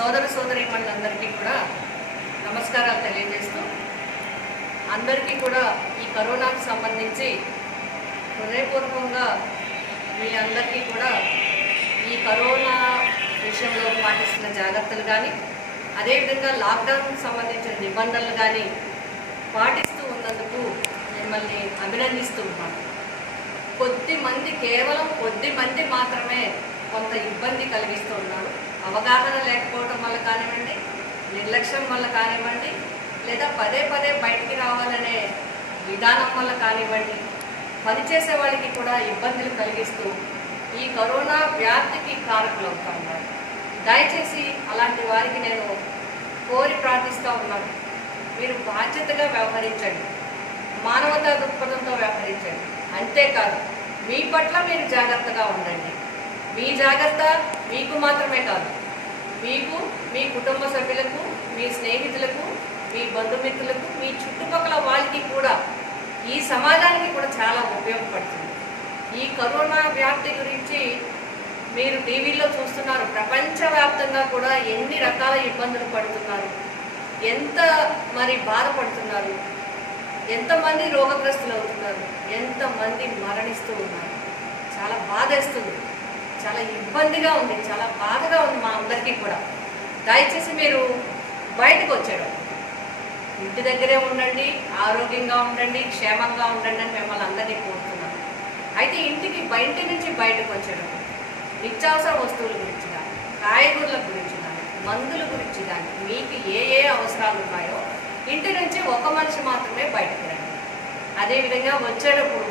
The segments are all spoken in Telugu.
సోదర సోదరీమణులందరికీ కూడా నమస్కారాలు తెలియజేస్తూ అందరికీ కూడా ఈ కరోనాకు సంబంధించి హృదయపూర్వకంగా మీ అందరికీ కూడా ఈ కరోనా విషయంలో పాటిస్తున్న జాగ్రత్తలు కానీ అదేవిధంగా లాక్డౌన్కి సంబంధించిన నిబంధనలు కానీ పాటిస్తూ ఉన్నందుకు మిమ్మల్ని అభినందిస్తూ ఉన్నాను కొద్ది మంది కేవలం కొద్ది మంది మాత్రమే కొంత ఇబ్బంది కలిగిస్తూ ఉన్నారు. అవగాహన లేకపోవడం వల్ల కానివ్వండి నిర్లక్ష్యం వల్ల కానివ్వండి లేదా పదే పదే బయటికి రావాలనే విధానం వల్ల కానివ్వండి పనిచేసే వాళ్ళకి కూడా ఇబ్బందులు కలిగిస్తూ ఈ కరోనా వ్యాప్తికి కారకులు అవుతా ఉన్నారు. దయచేసి అలాంటి వారికి నేను కోరి ప్రార్థిస్తూ ఉన్నాను. మీరు బాధ్యతగా వ్యవహరించండి. మానవతా దృక్పథంతో వ్యవహరించండి. అంతేకాదు మీ పట్ల మీరు జాగ్రత్తగా ఉండండి. మీ జాగ్రత్త మీకు మాత్రమే కాదు. మీకు మీ కుటుంబ సభ్యులకు మీ స్నేహితులకు మీ బంధుమిత్రులకు మీ చుట్టుపక్కల వాళ్ళకి కూడా ఈ సమాజానికి కూడా చాలా ఉపయోగపడుతుంది. ఈ కరోనా వ్యాప్తి గురించి మీరు టీవీలో చూస్తున్నారు. ప్రపంచవ్యాప్తంగా కూడా ఎన్ని రకాల ఇబ్బందులు పడుతున్నారు? ఎంత మరి బాధపడుతున్నారు? ఎంతమంది రోగగ్రస్తులు అవుతున్నారు ఎంతమంది మరణిస్తూ ఉన్నారు? చాలా బాధేస్తుంది. చాలా ఇబ్బందిగా ఉంది చాలా బాధగా ఉంది మా అందరికీ కూడా. దయచేసి మీరు బయటకు వచ్చాడు ఇంటి దగ్గరే ఉండండి ఆరోగ్యంగా ఉండండి క్షేమంగా ఉండండి అని మిమ్మల్ని అందరినీ కోరుతున్నాను. అయితే ఇంటికి బయట నుంచి బయటకు వచ్చాడు నిత్యావసర వస్తువుల గురించి కానీ కాయగూరల గురించి కానీ మందుల గురించి కానీ మీకు ఏ ఏ అవసరాలు ఉన్నాయో ఇంటి నుంచి ఒక మనిషి మాత్రమే బయటకు రండి. అదేవిధంగా వచ్చేటప్పుడు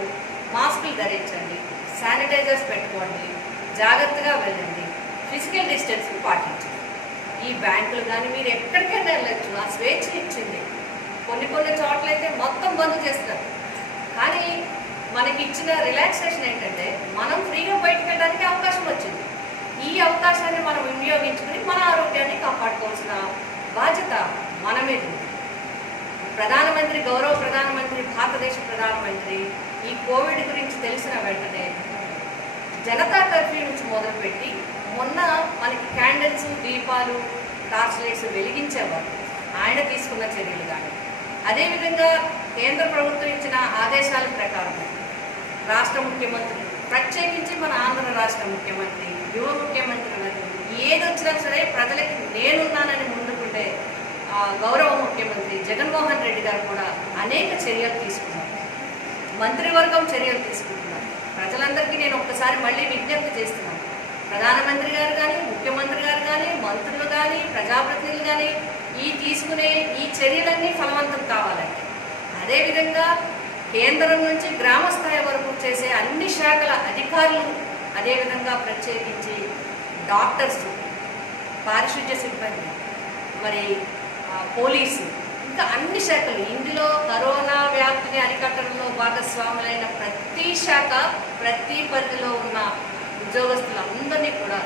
మాస్కులు ధరించండి శానిటైజర్స్ పెట్టుకోండి జాగ్రత్తగా వెళ్ళండి. ఫిజికల్ డిస్టెన్స్ పాటించండి. ఈ బ్యాంకులు కానీ మీరు ఎక్కడికైనా వెళ్ళచ్చు. ఆ స్వేచ్ఛ ఇచ్చింది. కొన్ని కొన్ని చోట్ల అయితే మొత్తం బంద్ చేస్తారు కానీ మనకి ఇచ్చిన రిలాక్సేషన్ ఏంటంటే మనం ఫ్రీగా బయటకు వెళ్ళడానికి అవకాశం వచ్చింది. ఈ అవకాశాన్ని మనం వినియోగించుకుని మన ఆరోగ్యాన్ని కాపాడుకోవాల్సిన బాధ్యత మన మీద ప్రధానమంత్రి గౌరవ ప్రధానమంత్రి భారతదేశ ప్రధానమంత్రి ఈ కోవిడ్ గురించి తెలిసిన వెంటనే జనతా కర్ఫ్యూ నుంచి మొదలుపెట్టి మొన్న మనకి క్యాండిల్స్ దీపాలు టార్చ్ లైట్స్ వెలిగించేవారు. ఆయన తీసుకున్న చర్యలు కానీ అదేవిధంగా కేంద్ర ప్రభుత్వం ఇచ్చిన ఆదేశాల ప్రకారం రాష్ట్ర ముఖ్యమంత్రి ప్రత్యేకించి మన ఆంధ్ర రాష్ట్ర ముఖ్యమంత్రి యువ ముఖ్యమంత్రి ఏది వచ్చినా సరే ప్రజలకి నేనున్నానని ముందుకుంటే ఆ, గౌరవ ముఖ్యమంత్రి జగన్మోహన్ రెడ్డి గారు కూడా అనేక చర్యలు తీసుకున్నారు. మంత్రివర్గం చర్యలు తీసుకుంటున్నారు. ప్రజలందరికీ నేను ఒక్కసారి మళ్ళీ విజ్ఞప్తి చేస్తున్నాను. ప్రధానమంత్రి గారు కానీ ముఖ్యమంత్రి గారు కానీ మంత్రులు కానీ ప్రజాప్రతినిధులు కానీ ఈ తీసుకునే ఈ చర్యలన్నీ ఫలవంతం కావాలండి. అదేవిధంగా కేంద్రం నుంచి గ్రామ స్థాయి వరకు చేసే అన్ని శాఖల అధికారులు అదేవిధంగా ప్రత్యేకించి డాక్టర్స్ పారిశుద్ధ్య సిబ్బంది మరి పోలీసు ఇంకా అన్ని శాఖలు. ఇందులో కరోనా వ్యాప్తిని అరికట్టడంలో భాగస్వాములైన ప్రతి శాఖ ప్రతి పరిధిలో ఉన్న ఉద్యోగస్తులందరినీ కూడా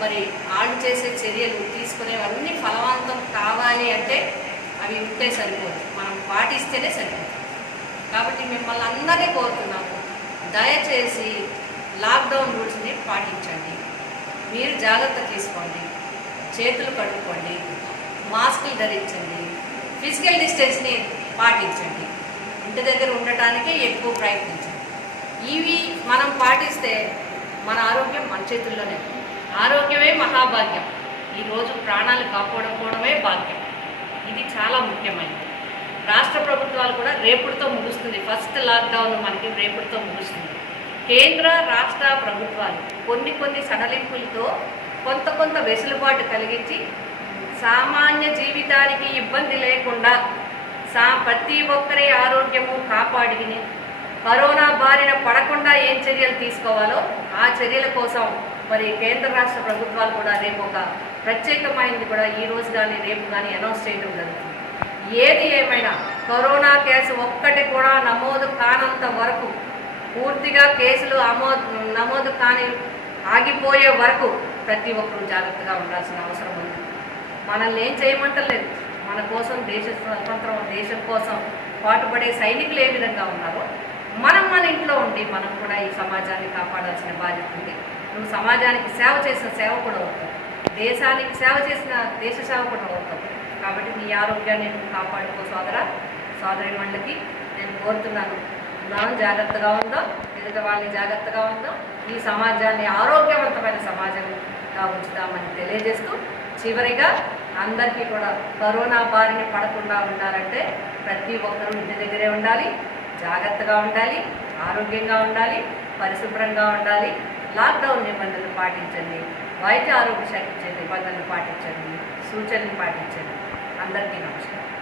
మరి ఆడు చేసే చర్యలు తీసుకునేవన్నీ ఫలవంతం కావాలి అంటే అవి ఉంటే సరిపోదు. మనం పాటిస్తేనే సరిపోదు. కాబట్టి మిమ్మల్ని అందరినీ కోరుతున్నాము దయచేసి లాక్డౌన్ రూల్స్ని పాటించండి. మీరు జాగ్రత్త తీసుకోండి చేతులు కడుక్కోండి మాస్కులు ధరించండి. ఫిజికల్ డిస్టెన్స్ని పాటించండి. ఇంటి దగ్గర ఉండటానికే ఎక్కువ ప్రయత్నించండి. ఇవి మనం పాటిస్తే మన ఆరోగ్యం మన చేతుల్లోనే ఆరోగ్యమే మహాభాగ్యం. ఈరోజు ప్రాణాలు కాపాడుకోవడమే భాగ్యం. ఇది చాలా ముఖ్యమైనది. రాష్ట్ర ప్రభుత్వాలు కూడా రేపుడితో ముగుస్తుంది. ఫస్ట్ లాక్డౌన్ మనకి రేపుడితో ముగుస్తుంది. కేంద్ర రాష్ట్ర ప్రభుత్వాలు కొన్ని కొన్ని సడలింపులతో కొంత కొంత వెసులుబాటు కలిగించి సామాన్య జీవితానికి ఇబ్బంది లేకుండా సా ప్రతి ఒక్కరి ఆరోగ్యము కాపాడిని. కరోనా బారిన పడకుండా ఏం చర్యలు తీసుకోవాలో ఆ చర్యల కోసం మరి కేంద్ర రాష్ట్ర ప్రభుత్వాలు కూడా రేపు ఒక ప్రత్యేకమైనది కూడా ఈ రోజు కానీ రేపు కానీ అనౌన్స్ చేయడం జరుగుతుంది. ఏది ఏమైనా కరోనా కేసు ఒక్కటి కూడా నమోదు కానంత వరకు పూర్తిగా కేసులు అమో నమోదు కాని ఆగిపోయే వరకు ప్రతి ఒక్కరూ జాగ్రత్తగా ఉండాల్సిన అవసరం ఉంది. మనల్ని ఏం చేయమంటలేదు. మన కోసం దేశ స్వతంత్రం దేశం కోసం పాటుపడే సైనికులు ఏ విధంగా ఉన్నారో మనం మన ఇంట్లో ఉండి మనం కూడా ఈ సమాజాన్ని కాపాడాల్సిన బాధ్యత ఉంది. నువ్వు సమాజానికి సేవ చేసిన సేవ కూడా అవుతుంది దేశానికి సేవ చేసిన దేశ సేవకుడు అవుతాం కాబట్టి మీ ఆరోగ్యాన్ని కాపాడుకో సోదర. సోదరి మండలికి నేను కోరుతున్నాను మనం జాగ్రత్తగా ఉందాం ఎదుట వాళ్ళని జాగ్రత్తగా ఉందాం ఈ సమాజాన్ని ఆరోగ్యవంతమైన సమాజంగా ఉంచుతామని తెలియజేస్తూ చివరిగా అందరికీ కూడా కరోనా బారిన పడకుండా ఉండాలంటే ప్రతి ఒక్కరూ ఇంటి దగ్గరే ఉండాలి జాగ్రత్తగా ఉండాలి ఆరోగ్యంగా ఉండాలి పరిశుభ్రంగా ఉండాలి లాక్డౌన్ నిబంధనలు పాటించండి వైద్య ఆరోగ్య శాఖ ఇచ్చే నిబంధనలు పాటించండి సూచనలు పాటించండి. అందరికీ నమస్కారం.